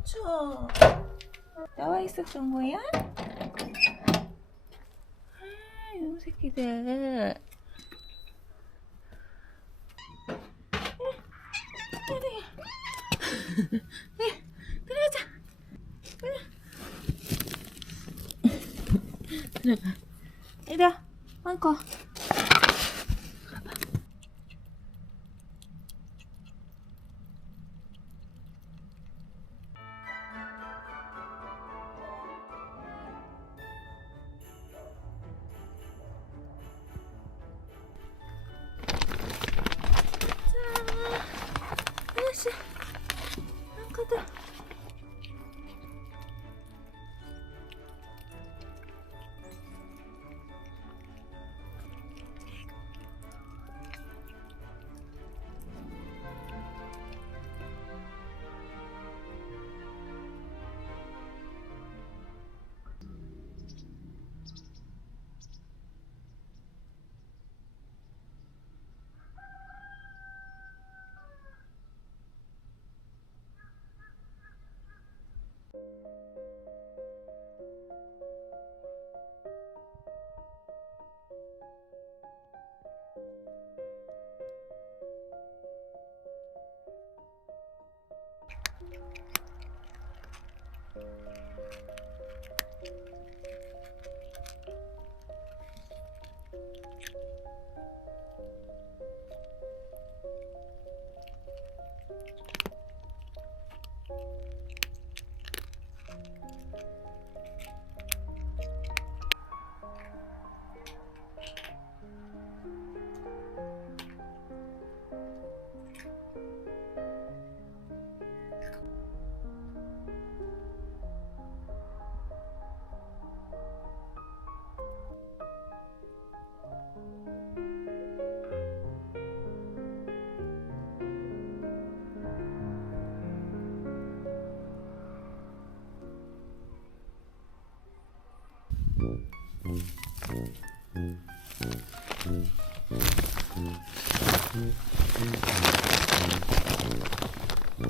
멈춰. 나와 있었던 거야? 이놈 새끼들. 들어가자. 들어가. 이리 와. 안고. 아저씨, 안거든.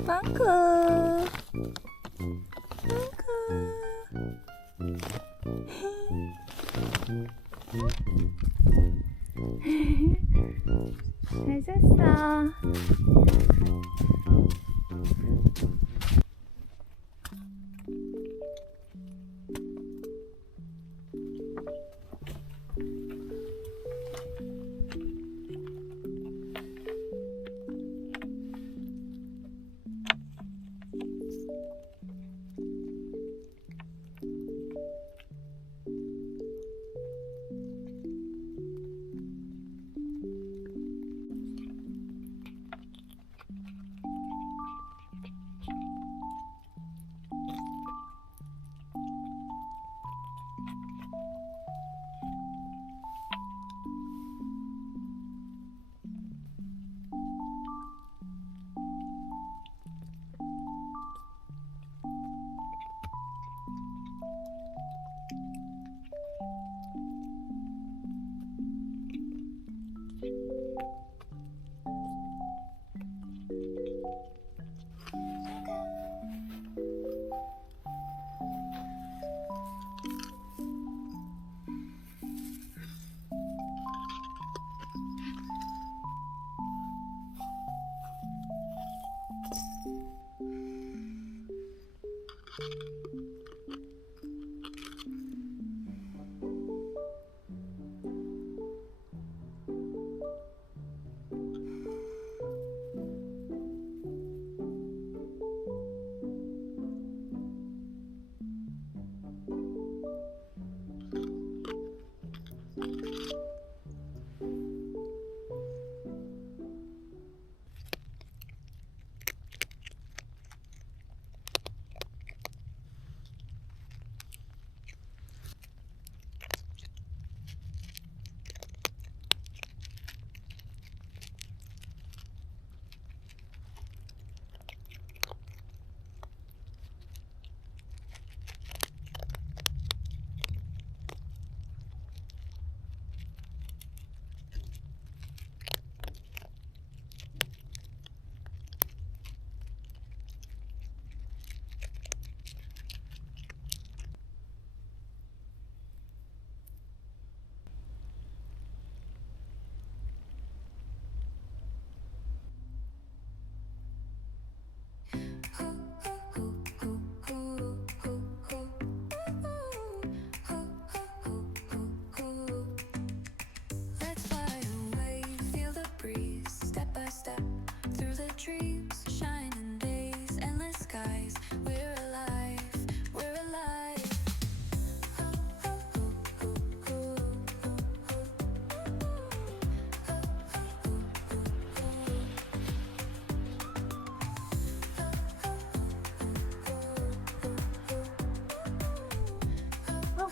빵크. 잘 잤어.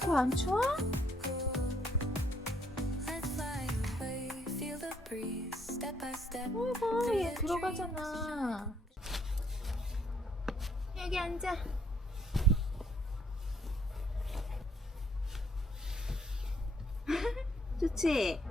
방구 안 추워? 어이구, 얘 들어가잖아. 여기 앉아. 좋지?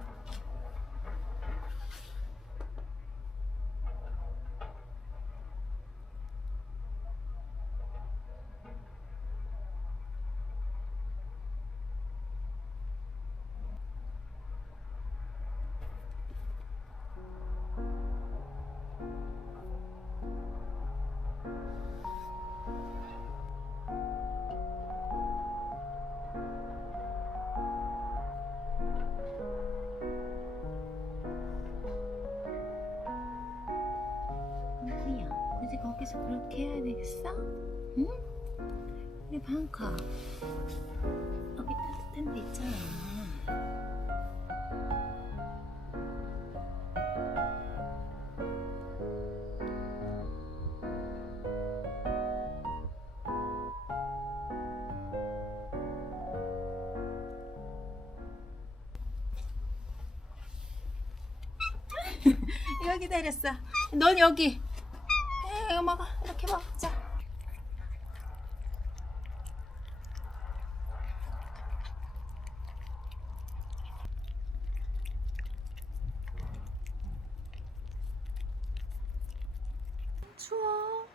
방구야, 이제 거기서 그렇게 해야 되겠어? 응? 우리 방구, 여기 따뜻한 데 있잖아. 이거 기다렸어. 넌 여기. 이거 먹어. 이렇게 먹자. 추워.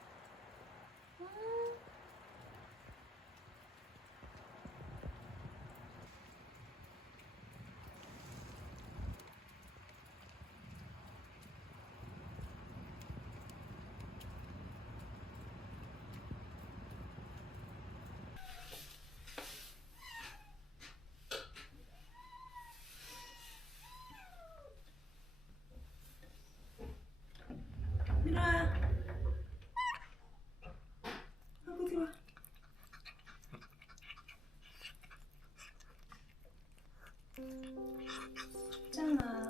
들어와. 하고 들어와. 있잖아.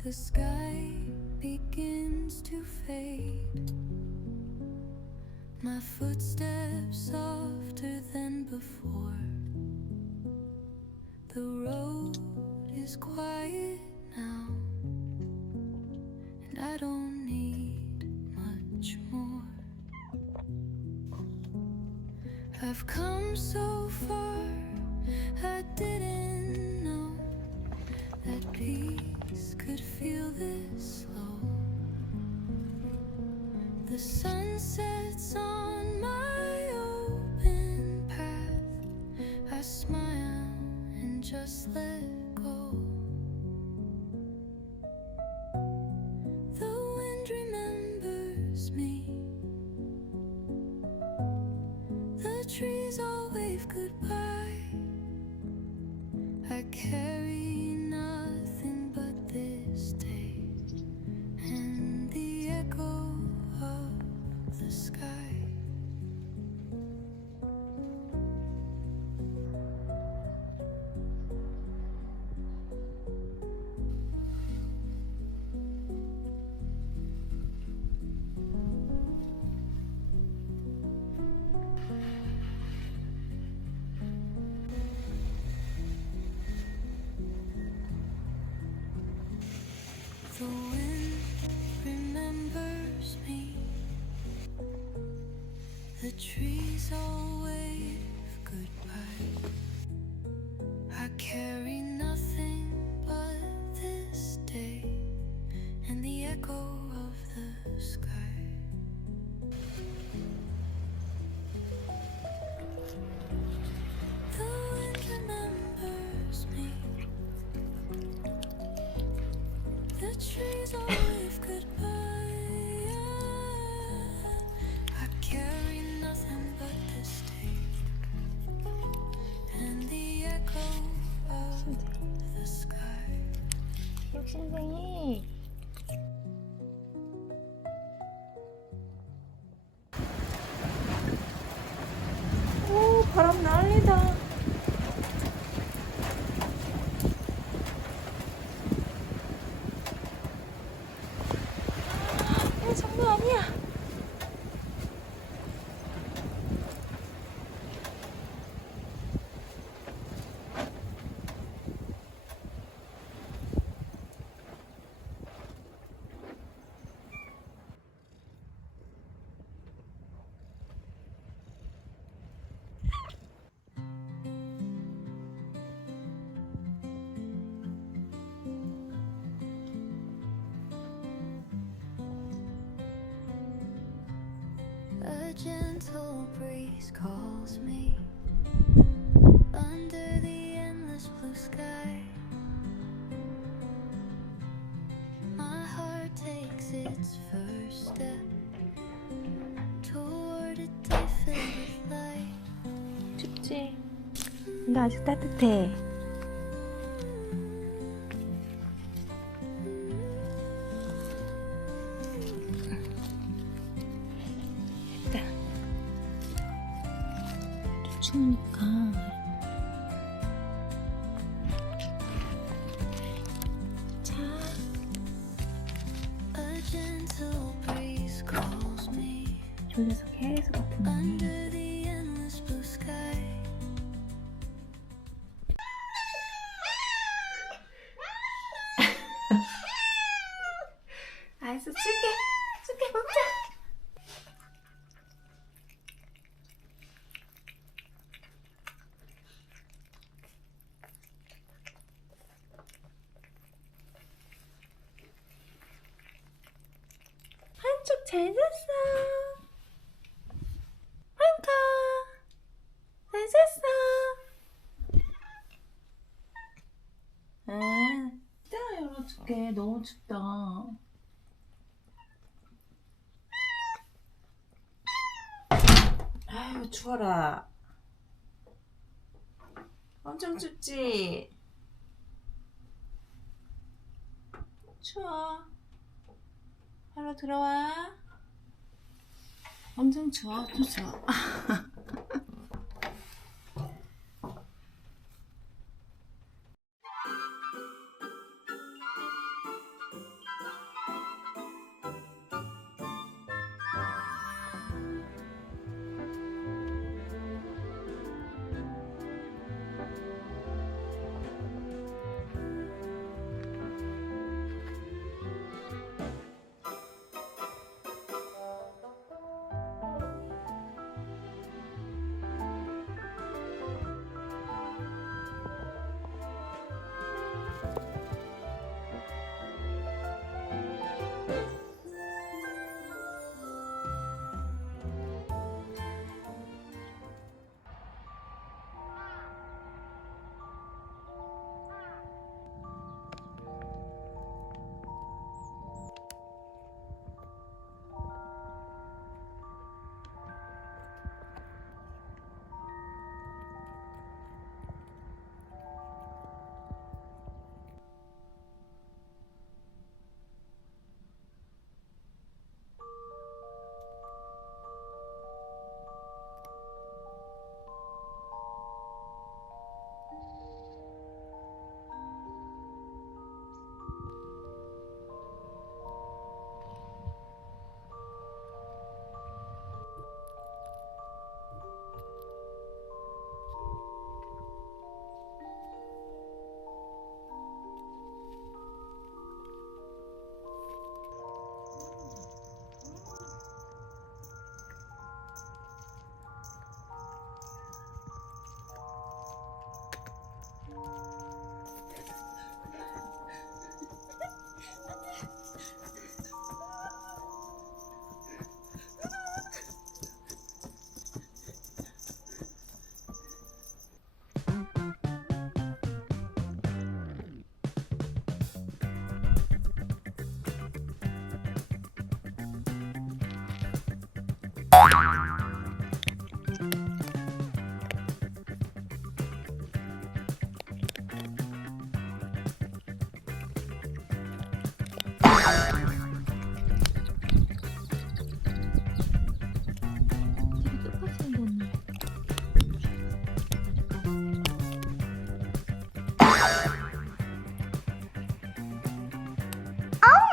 The sky begins to fade, my footsteps softer than before. The road is quiet now, and I don't need much more. I've come so far, I didn't know that peace could feel this slow. The sun sets on my open path, I smile and just let go. The wind remembers me, the trees all wave goodbye. I carry nothing but this day and the echo of the sky. The wind remembers me. The trees all wave goodbye. I carry nothing but this day and the echo of the sky. The wind remembers me. The trees all wave goodbye. I carry nothing but this day and the echo of the sky. 욕심쟁이. 오, 바람 난리다. 장난 아니야. A gentle breeze calls me under the endless blue sky. My heart takes its first step toward a day filled with light. 춥지? 근데 아직 따뜻해. 됐다. 또 추우니까. 자, A gentle breeze calls me 졸려서 계속 아프네. under the endless blue sky. 알았어, 줄게 먹자. 한쪽 잘 잤어. 한카 잘 잤어. 이따가 열어줄게. 너무 춥다. 아유, 추워라. 엄청 춥지? 추워. 바로 들어와. 엄청 추워, 또 추워.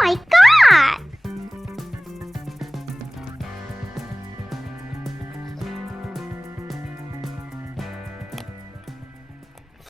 마이 갓!